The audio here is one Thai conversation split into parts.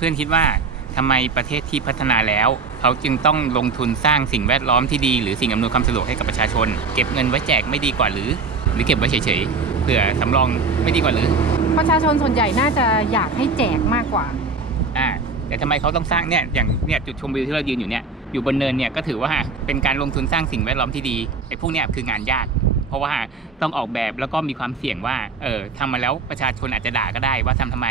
พื่อนๆคิดว่าทำไมประเทศที่พัฒนาแล้วเขาจึงต้องลงทุนสร้างสิ่งแวดล้อมที่ดีหรือสิ่งอำนวยความสะดวกให้กับประชาชนเก็บเงินไว้แจกไม่ดีกว่าหรือเก็บไว้เฉยๆเผื่อสำรองไม่ดีกว่าหรือประชาชนส่วนใหญ่น่าจะอยากให้แจกมากกว่าแต่ทำไมเขาต้องสร้างเนี่ยอย่างเนี่ยจุดชมวิวที่เรายืนอยู่เนี่ยอยู่บนเนินเนี่ยก็ถือว่าเป็นการลงทุนสร้างสิ่งแวดล้อมที่ดีไอ้พวกเนี้ยคืองานยากเพราะว่าต้องออกแบบแล้วก็มีความเสี่ยงว่าทำมาแล้วประชาชนอาจจะด่าก็ได้ว่าทำไม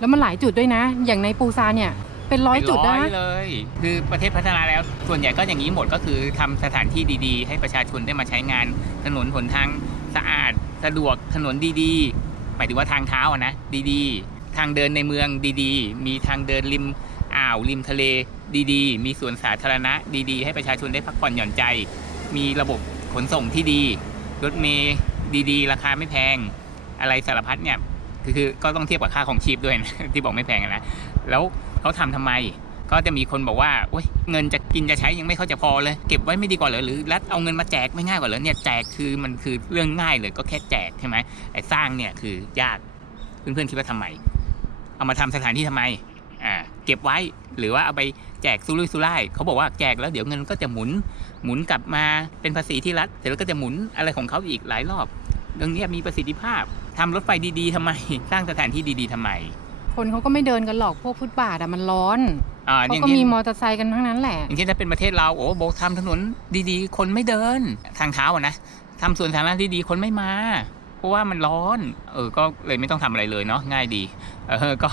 แล้วมันหลายจุดด้วยนะอย่างในปูซานเนี่ยเป็น100 จุดนะเลยคือประเทศพัฒนาแล้วส่วนใหญ่ก็อย่างนี้หมดก็คือทำสถานที่ดีๆให้ประชาชนได้มาใช้งานถนนหนทางสะอาดสะดวกถนนดีๆหมายถึงว่าทางเท้านะดีๆทางเดินในเมืองดีๆมีทางเดินริมอ่าวริมทะเลดีๆมีสวนสาธารณะดีๆให้ประชาชนได้พักผ่อนหย่อนใจมีระบบขนส่งที่ดีรถเมล์ดีๆราคาไม่แพงอะไรสารพัดเนี่ยคือก็ต้องเทียบกับค่าของชีพด้วยนะที่บอกไม่แพงนะแล้วเขาทำไมก็จะมีคนบอกว่าเงินจะกินจะใช้ยังไม่ค่อยจะพอเลยเก็บไว้ไม่ดีกว่าหรือรัฐเอาเงินมาแจกไม่ง่ายกว่าเนี่ยแจกคือมันคือเรื่องง่ายเลยก็แค่แจกใช่ไหมไอ้สร้างเนี่ยคือยากเพื่อนๆคิดว่าทำไมเอามาทำสถานที่ทำไมเก็บไว้หรือว่าเอาไปแจกซุรุ่ยซุร่ายเขาบอกว่าแจกแล้วเดี๋ยวเงินก็จะหมุนกลับมาเป็นภาษีที่รัฐเสร็จแล้วก็จะหมุนอะไรของเขาอีกหลายรอบเรื่องนี้มีประสิทธิภาพทำรถไฟดีๆทำไมสร้างสถานที่ดีๆทำไมคนเขาก็ไม่เดินกันหรอกพวกฟุตบาทมันร้อนเขาก็มีมอเตอร์ไซค์กันทั้งนั้นแหละอย่างเช่นถ้าเป็นประเทศเราโบกทำถนนดีๆคนไม่เดินทางเท้านะทำสวนสาธารณะดีๆคนไม่มาเพราะว่ามันร้อนก็เลยไม่ต้องทำอะไรเลยเนาะง่ายดีก็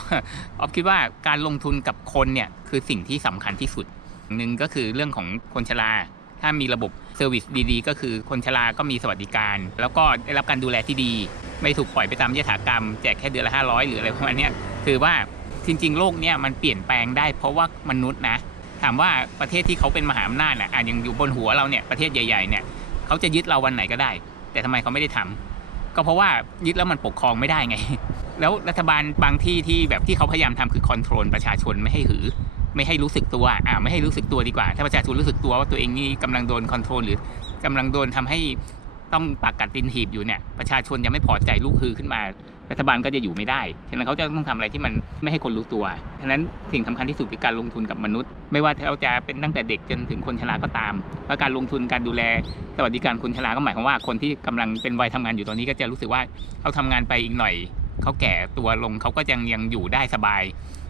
ออฟคิดว่าการลงทุนกับคนเนี่ยคือสิ่งที่สำคัญที่สุดหนึ่งก็คือเรื่องของคนชราถ้ามีระบบเซอร์วิสดีๆก็คือคนชราก็มีสวัสดิการแล้วก็ได้รับการดูแลที่ดีไม่ถูกปล่อยไปตามยถากรรมแจกแค่เดือนละ500หรืออะไรประมาณนี้คือว่าจริงๆโลกเนี่ยมันเปลี่ยนแปลงได้เพราะว่ามนุษย์นะถามว่าประเทศที่เขาเป็นมหาอำนาจอย่างอยู่บนหัวเราเนี่ยประเทศใหญ่ๆเนี่ยเขาจะยึดเราวันไหนก็ได้แต่ทำไมเขาไม่ได้ทำก็เพราะว่ายึดแล้วมันปกครองไม่ได้ไงแล้วรัฐบาลบางที่ที่แบบที่เขาพยายามทำคือคอนโทรลประชาชนไม่ให้หือไม่ให้รู้สึกตัวไม่ให้รู้สึกตัวดีกว่าถ้าประชาชนรู้สึกตัวว่าตัวเองนี่กำลังโดนคอนโทรลหรือกำลังโดนทำให้ต้องปากกัดตีนถีบอยู่เนี่ยประชาชนยังไม่พอใจลุกฮือขึ้นมารัฐบาลก็จะอยู่ไม่ได้ฉะนั้นเขาจะต้องทำอะไรที่มันไม่ให้คนรู้ตัวฉะนั้นสิ่งสำคัญที่สุดคือการลงทุนกับมนุษย์ไม่ว่าเขาจะเป็นตั้งแต่เด็กจนถึงคนชราก็ตามและการลงทุนการดูแลสวัสดิการคนชราก็หมายความว่าคนที่กำลังเป็นวัยทำงานอยู่ตอนนี้ก็จะรู้สึกว่าเขาทำงานไปอีกหน่อยเขาแก่ตัวลงเขาก็ยังอยู่ได้สบาย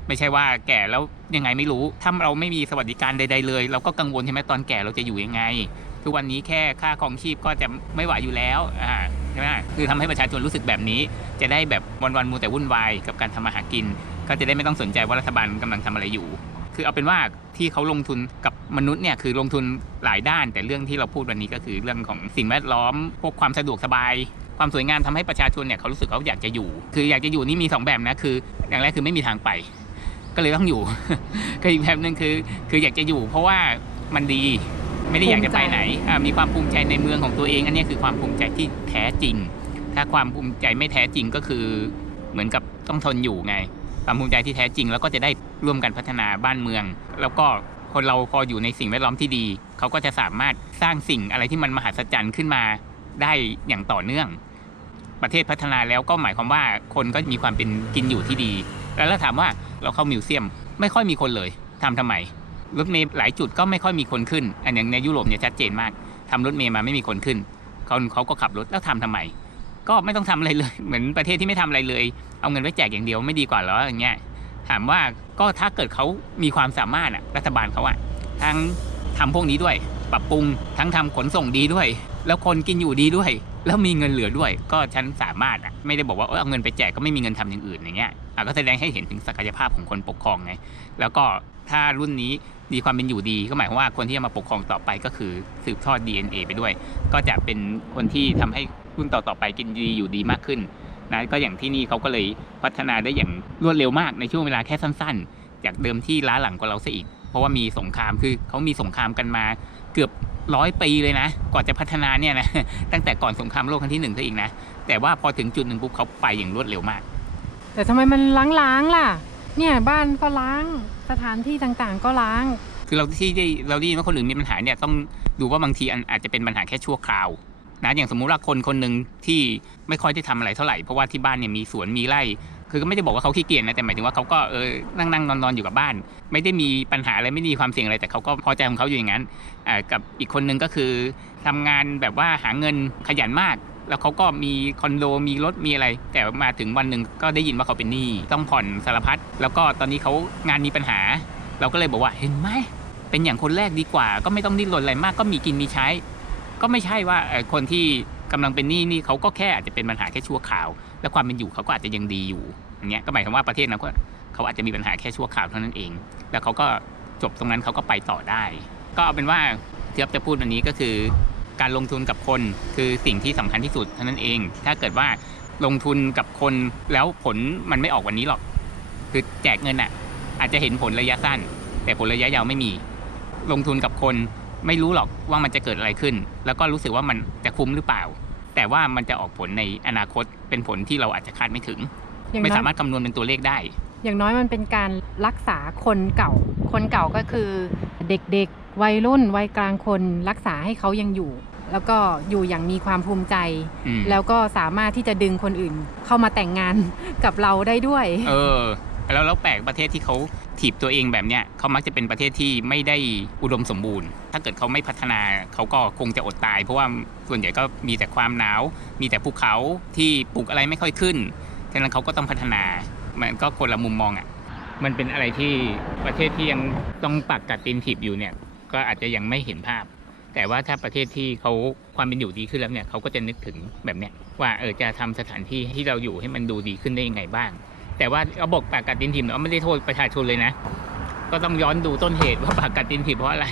ไม่ใช่ว่าแก่แล้วยังไงไม่รู้ถ้าเราไม่มีสวัสดิการใดๆเลยเราก็กังวลใช่ไหมตอนแก่เราจะอยู่ยังไงทุกวันนี้แค่ค่าครองชีพก็จะไม่ไหวอยู่แล้วใช่ไหมคือทำให้ประชาชนรู้สึกแบบนี้จะได้แบบวันๆมัวแต่วุ่นวายกับการทำมาหากินก็จะได้ไม่ต้องสนใจว่ารัฐบาลกำลังทำอะไรอยู่คือเอาเป็นว่าที่เขาลงทุนกับมนุษย์เนี่ยคือลงทุนหลายด้านแต่เรื่องที่เราพูดวันนี้ก็คือเรื่องของสิ่งแวดล้อมพวกความสะดวกสบายความสวยงามทำให้ประชาชนเนี่ยเขารู้สึกเขาอยากจะอยู่คืออยากจะอยู่นี่มี2แบบนะคืออย่างแรกคือไม่มีทางไปก็เลยต้องอยู่ก็อีกแบบนึงคืออยากจะอยู่เพราะว่ามันดีไม่ได้อยากจะไปไหนมีความภูมิใจในเมืองของตัวเองอันนี้คือความภูมิใจที่แท้จริงถ้าความภูมิใจไม่แท้จริงก็คือเหมือนกับต้องทนอยู่ไงความภูมิใจที่แท้จริงแล้วก็จะได้ร่วมกันพัฒนาบ้านเมืองแล้วก็คนเราพออยู่ในสิ่งแวดล้อมที่ดีเขาก็จะสามารถสร้างสิ่งอะไรที่มันมหัศจรรย์ขึ้นมาได้อย่างต่อเนื่องประเทศพัฒนาแล้วก็หมายความว่าคนก็มีความเป็นกินอยู่ที่ดีแล้วถามว่าเราเข้ามิวเซียมไม่ค่อยมีคนเลยทำไมรถเมล์หลายจุดก็ไม่ค่อยมีคนขึ้นอย่างในยุโรปเนี่ยชัดเจนมากทำรถเมล์มาไม่มีคนขึ้นเขาก็ขับรถแล้วทำไมก็ไม่ต้องทำอะไรเลยเหมือนประเทศที่ไม่ทำอะไรเลยเอาเงินไว้แจกอย่างเดียวไม่ดีกว่าหรออย่างเงี้ยถามว่าก็ถ้าเกิดเขามีความสามารถรัฐบาลเขาทั้งทำพวกนี้ด้วยปรับปรุงทั้งทำขนส่งดีด้วยแล้วคนกินอยู่ดีด้วยแล้วมีเงินเหลือด้วยก็ฉันสามารถไม่ได้บอกว่าเอาเงินไปแจกก็ไม่มีเงินทำอย่างอื่นอย่างเงี้ยก็แสดงให้เห็นถึงศักยภาพของคนปกครองไงแล้วก็ถ้ารุ่นนี้มีความเป็นอยู่ดีก็หมายความว่าคนที่จะมาปกครองต่อไปก็คือสืบทอด DNA ไปด้วยก็จะเป็นคนที่ทำให้รุ่นต่อไปกินดีอยู่ดีมากขึ้นนะก็อย่างที่นี่เขาก็เลยพัฒนาได้อย่างรวดเร็วมากในช่วงเวลาแค่สั้นๆจากเดิมที่ล้าหลังกว่าเราซะอีกเพราะว่ามีสงครามคือเขามีสงครามกันมาเกือบ100 ปีเลยนะก่อนจะพัฒนาเนี่ยนะตั้งแต่ก่อนสงครามโลกครั้งที่1ซะอีกนะแต่ว่าพอถึงจุดหนึ่งปุ๊บเขาไปอย่างรวดเร็วมากแต่ทำไมมันล้างๆล่ะเนี่ยบ้านก็ล้างสถานที่ต่างๆก็ล้างคือเราได้ยินว่าคนอื่นมีปัญหาเนี่ยต้องดูว่าบางทีอาจจะเป็นปัญหาแค่ชั่วคราวนะอย่างสมมุติว่าคนหนึ่งที่ไม่ค่อยได้ทำอะไรเท่าไหร่เพราะว่าที่บ้านเนี่ยมีสวนมีไร่ คือก็ไม่ได้บอกว่าเขาขี้เกียจนะแต่หมายถึงว่าเขาก็นั่งนอนอยู่กับบ้าน ไม่ได้มีปัญหาอะไรไม่ได้มีความเสี่ยงอะไรแต่เขาก็พอใจของเขาอยู่อย่างนั้นกับอีกคนนึงก็คือทำงานแบบว่าหาเงินขยันมากแล้วเขาก็มีคอนโดมีรถมีอะไรแต่มาถึงวันหนึ่งก็ได้ยินว่าเขาเป็นหนี้ต้องผ่อนสารพัดแล้วก็ตอนนี้เขางานมีปัญหาเราก็เลยบอกว่าเห็นไหมเป็นอย่างคนแรกดีกว่าก็ไม่ต้องดิ้นรนอะไรมากก็มีกินมีใช้ก็ไม่ใช่ว่าคนที่กำลังเป็นหนี้นี่เขาก็แค่อาจจะเป็นปัญหาแค่ชั่วคราวและความเป็นอยู่เขาก็อาจจะยังดีอยู่อย่างเงี้ยก็หมายความว่าประเทศนั้นเขาอาจจะมีปัญหาแค่ชั่วคราวเท่านั้นเองแล้วเขาก็จบตรงนั้นเขาก็ไปต่อได้ก็เอาเป็นว่าที่จะพูดวันนี้ก็คือการลงทุนกับคนคือสิ่งที่สำคัญที่สุดเท่านั้นเองถ้าเกิดว่าลงทุนกับคนแล้วผลมันไม่ออกวันนี้หรอกคือแจกเงินอาจจะเห็นผลระยะสั้นแต่ผลระยะยาวไม่มีลงทุนกับคนไม่รู้หรอกว่ามันจะเกิดอะไรขึ้นแล้วก็รู้สึกว่ามันจะคุ้มหรือเปล่าแต่ว่ามันจะออกผลในอนาคตเป็นผลที่เราอาจจะคาดไม่ถึงไม่สามารถคำนวณเป็นตัวเลขได้อย่างน้อยมันเป็นการรักษาคนเก่าก็คือเด็กๆวัยรุ่นวัยกลางคนรักษาให้เขายังอยู่แล้วก็อยู่อย่างมีความภูมิใจแล้วก็สามารถที่จะดึงคนอื่นเข้ามาแต่งงานกับเราได้ด้วยแล้วแปลกประเทศที่เขาถีบตัวเองแบบเนี้ยเขามักจะเป็นประเทศที่ไม่ได้อุดมสมบูรณ์ถ้าเกิดเขาไม่พัฒนาเขาก็คงจะอดตายเพราะว่าส่วนใหญ่ก็มีแต่ความหนาวมีแต่ภูเขาที่ปลูกอะไรไม่ค่อยขึ้นฉะนั้นเขาก็ต้องพัฒนามันก็คนละมุมมองมันเป็นอะไรที่ประเทศที่ยังต้องปักกัดตีนถีบอยู่เนี่ยก็อาจจะยังไม่เห็นภาพแต่ว่าถ้าประเทศที่เขาความเป็นอยู่ดีขึ้นแล้วเนี่ยเขาก็จะนึกถึงแบบเนี้ยว่าจะทำสถานที่ที่เราอยู่ให้มันดูดีขึ้นได้ยังไงบ้างแต่ว่าเอาบอกปากกัดตีนถีบเราไม่ได้โทษประชาชนเลยนะก็ต้องย้อนดูต้นเหตุว่าปากกัดตีนถีบเพราะอะไร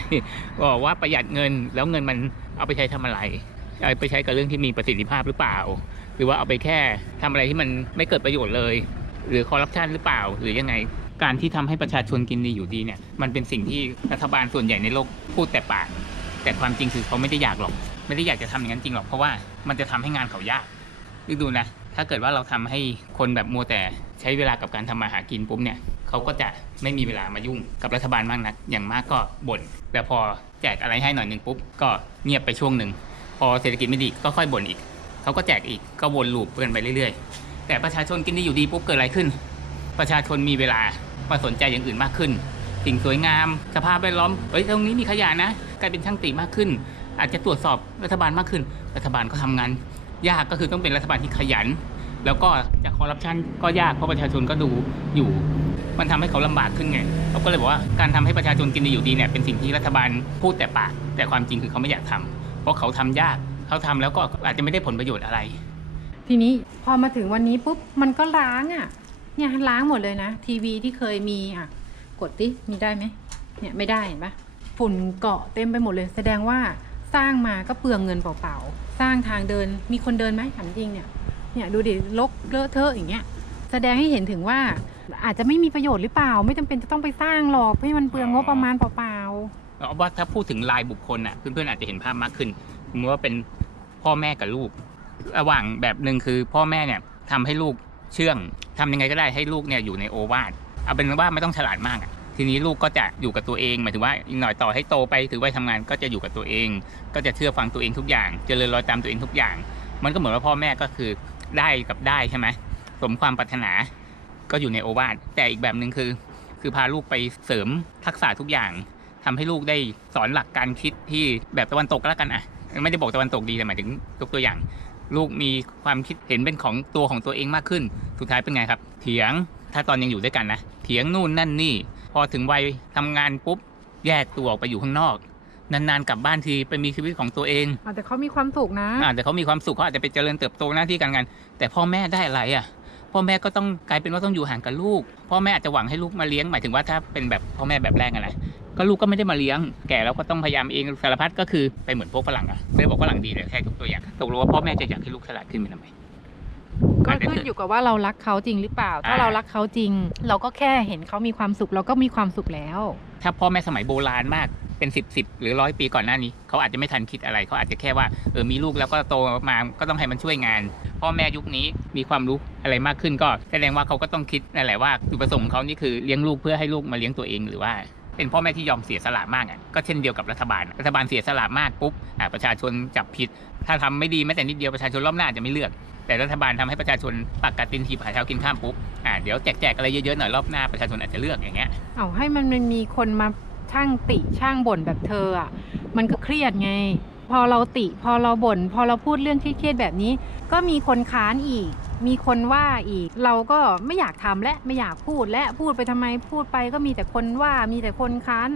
บอกว่าประหยัดเงินแล้วเงินมันเอาไปใช้ทำอะไรเอาไปใช้กับเรื่องที่มีประสิทธิภาพหรือเปล่าหรือว่าเอาไปแค่ทำอะไรที่มันไม่เกิดประโยชน์เลยหรือคอร์รัปชันหรือเปล่าหรือยังไงการที่ทำให้ประชาชนกินดีอยู่ดีเนี่ยมันเป็นสิ่งที่รัฐบาลส่วนใหญ่ในโลกพูดแต่ปากแต่ความจริงคือเขาไม่ได้อยากหรอกไม่ได้อยากจะทำอย่างนั้นจริงหรอกเพราะว่ามันจะทำให้งานเขายากดูนะถ้าเกิดว่าเราทำให้คนแบบมัวแต่ใช้เวลากับการทำมาหากินปุ๊บเนี่ยเขาก็จะไม่มีเวลามายุ่งกับรัฐบาลมากนักอย่างมากก็บ่นแต่พอแจกอะไรให้หน่อยนึงปุ๊บก็เงียบไปช่วงนึงพอเศรษฐกิจไม่ดีก็ค่อยบ่นอีกเขาก็แจกอีกก็วนลูปกันไปเรื่อยๆแต่ประชาชนกินดีอยู่ดีปุ๊บเกิดอะไรขึ้นประชาชนมีเวลามาสนใจอย่างอื่นมากขึ้นสิ่งสวยงามสภาพแวดล้อมตรงนี้มีขยะนะกลายเป็นช่างตีมากขึ้นอาจจะตรวจสอบรัฐบาลมากขึ้นรัฐบาลก็ทำงานยากก็คือต้องเป็นรัฐบาลที่ขยันแล้วก็จะคอร์รัปชันก็ยากเพราะประชาชนก็ดูอยู่มันทำให้เขาลำบากขึ้นไงเขาก็เลยบอกว่าการทำให้ประชาชนกินดีอยู่ดีเนี่ยเป็นสิ่งที่รัฐบาลพูดแต่ปากแต่ความจริงคือเขาไม่อยากทำเพราะเขาทำยากเขาทำแล้วก็อาจจะไม่ได้ผลประโยชน์อะไรทีนี้พอมาถึงวันนี้ปุ๊บมันก็ล้างเนี่ยล้างหมดเลยนะทีวีที่เคยมีกดดิมีได้ไหมเนี่ยไม่ได้เห็นปะฝุ่นเกาะเต็มไปหมดเลยแสดงว่าสร้างมาก็เปลืองเงินเปล่าๆสร้างทางเดินมีคนเดินไหมถามจริงเนี่ยดูดิรกเลอะเทอะอย่างเงี้ยแสดงให้เห็นถึงว่าอาจจะไม่มีประโยชน์หรือเปล่าไม่จำเป็นจะต้องไปสร้างหรอกให้มันเปลืองงบประมาณเปล่าๆเอาว่าถ้าพูดถึงรายบุคคลเพื่อนๆอาจจะเห็นภาพมากขึ้นสมมติว่าเป็นพ่อแม่กับลูกระหว่างแบบนึงคือพ่อแม่เนี่ยทำให้ลูกเชื่องทำยังไงก็ได้ให้ลูกเนี่ยอยู่ในโอวาทเอาเป็นว่าไม่ต้องฉลาดมากทีนี้ลูกก็จะอยู่กับตัวเองหมายถึงว่าอีกหน่อยต่อให้โตไปถือวัยทำงานก็จะอยู่กับตัวเองก็จะเชื่อฟังตัวเองทุกอย่างเจริญรอยตามตัวเองทุกอย่างมันก็เหมือนว่าพ่อแม่ก็คือได้กับได้ใช่ไหมสมความปรารถนาก็อยู่ในโอวาทแต่อีกแบบนึงคือพาลูกไปเสริมทักษะทุกอย่างทำให้ลูกได้สอนหลักการคิดที่แบบตะวันตกก็แล้วกันไม่ได้บอกตะวันตกดีแต่หมายถึงตัวอย่างลูกมีความคิดเห็นเป็นของตัวเองมากขึ้นสุดท้ายเป็นไงครับเถียงถ้าตอนยังอยู่ด้วยกันนะเถียงนู่นนั่นนี่พอถึงวัยทำงานปุ๊บแยกตัวออกไปอยู่ข้างนอกนานๆกลับบ้านทีไปมีชีวิตของตัวเองแต่เขามีความสุขนะแต่เขามีความสุขเขาอาจจะไปเจริญเติบโตหน้าที่การงานแต่พ่อแม่ได้อะไรพ่อแม่ก็ต้องกลายเป็นว่าต้องอยู่ห่างกับลูกพ่อแม่อาจจะหวังให้ลูกมาเลี้ยงหมายถึงว่าถ้าเป็นแบบพ่อแม่แบบแรกก็ลูกก็ไม่ได้มาเลี้ยงแก่แล้วก็ต้องพยายามเองสารพัดก็คือไปเหมือนพวกฝรั่งไม่ได้บอกฝรั่งดีเลยแค่ยกตัวอย่างตกลงว่าพ่อแม่จะอยากให้ลูกฉลาดขึ้นไปทำไมก็ขึ้นอยู่กับว่าเรารักเขาจริงหรือเปล่าถ้าเรารักเขาจริงเราก็แค่เห็นเขามีความสุขเราก็มีความสุขแล้วถ้าพ่อแม่สมัยโบราณมากเป็น10หรือ100 ปีก่อนหน้านี้เขาอาจจะไม่ทันคิดอะไรเขาอาจจะแค่ว่ามีลูกแล้วก็โตมาก็ต้องให้มันช่วยงานพ่อแม่ยุคนี้มีความรู้อะไรมากขึ้นก็แสดงว่าเขาก็ต้องคิดนั่นแหละว่าจุดประสงค์ของเขานี่คือเลี้ยงลูกเพื่อให้ลูกมาเลี้ยงตัวเองหรือว่า เป็นพ่อแม่ที่ยอมเสียสละมากอ่ะก็เช่นเดียวกับรัฐบาลเสียสละมากปุ๊บประชาชนจับผิดถ้าทำไม่ดีแม้แต่นิดเดียวประชาชนรอบหน้าจะไม่เลือกแต่รัฐบาลทำให้ประชาชนปากกัดตีนถีบหาเช้ากินข้ามปุ๊บเดี๋ยวแจกอะไรเยอะๆหน่อยรอบหน้าประชาชนอาจจะเลือกอย่างเงี้ยเอาให้มันมีคนมาช่างติช่างบ่นแบบเธออ่ะมันก็เครียดไงพอเราติพอเราบ่นพอเราพูดเรื่องเครียดๆแบบนี้ก็มีคนค้านอีกมีคนว่าอีกเราก็ไม่อยากทำและไม่อยากพูดและพูดไปทำไมพูดไปก็มีแต่คนว่ามีแต่คนค้าน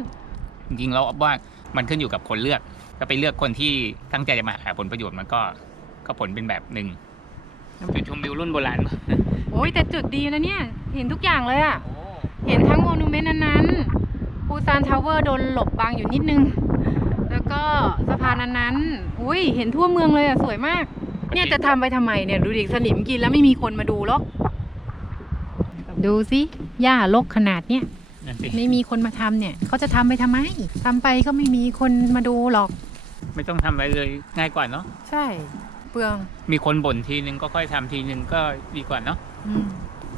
จริงๆแล้วว่ามันขึ้นอยู่กับคนเลือกก็ไปเลือกคนที่ตั้งใจจะมาหาผลประโยชน์มันก็ผลเป็นแบบหนึ่งจุดชมวิวรุ่นโบราณโอ้ยแต่จุดดีนะเนี่ยเห็นทุกอย่างเลยอ่ะเห็นทั้งโมนูเมนต์นั้นปูซานทาวเวอร์โดนหลบบังอยู่นิดนึงแล้วก็สะพานนั้นอุ้ยเห็นทั่วเมืองเลยอ่ะสวยมากเนี่ยจะทำไปทำไมเนี่ยดูดิสนิมกินแล้วไม่มีคนมาดูหรอกดูสิหญ้ารกขนาดเนี้ยไม่มีคนมาทำเนี่ยเขาจะทำไปทำไมทำไปก็ไม่มีคนมาดูหรอกไม่ต้องทำอะไรเลยง่ายกว่าเนาะใช่เปลืองมีคนบ่นทีนึงก็ค่อยทำทีนึงก็ดีกว่าเนาะ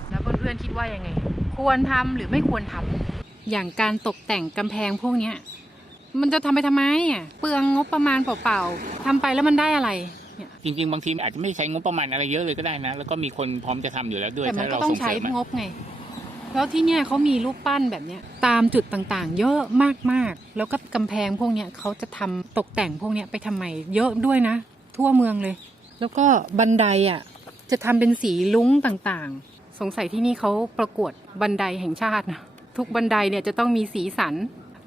แล้วเพื่อนๆคิดว่ายังไงควรทำหรือไม่ควรทำอย่างการตกแต่งกำแพงพวกเนี้ยมันจะทำไปทำไมอ่ะเปลืองงบประมาณเปล่าๆทำไปแล้วมันได้อะไรจริงๆบางทีอาจจะไม่ใช้งบประมาณอะไรเยอะเลยก็ได้นะแล้วก็มีคนพร้อมจะทำอยู่แล้วด้วยแต่มันก็ต้องใช้งบไงแล้วที่เนี่ยเขามีรูปปั้นแบบเนี้ยตามจุดต่างๆเยอะมากๆแล้วก็กำแพงพวกเนี้ยเขาจะทำตกแต่งพวกเนี้ยไปทำไมเยอะด้วยนะทั่วเมืองเลยแล้วก็บันไดอ่ะจะทำเป็นสีลุ้งต่างๆสงสัยที่นี่เขาประกวดบันไดแห่งชาตินะทุกบันไดเนี่ยจะต้องมีสีสัน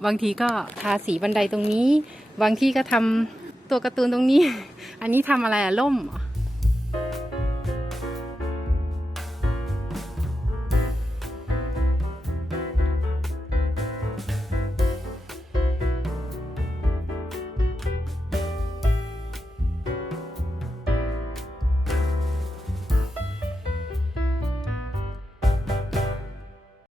บางทีก็ทาสีบันไดตรงนี้บางที่ก็ทำตัวการ์ตูนตรงนี้อันนี้ทำอะไรล่ม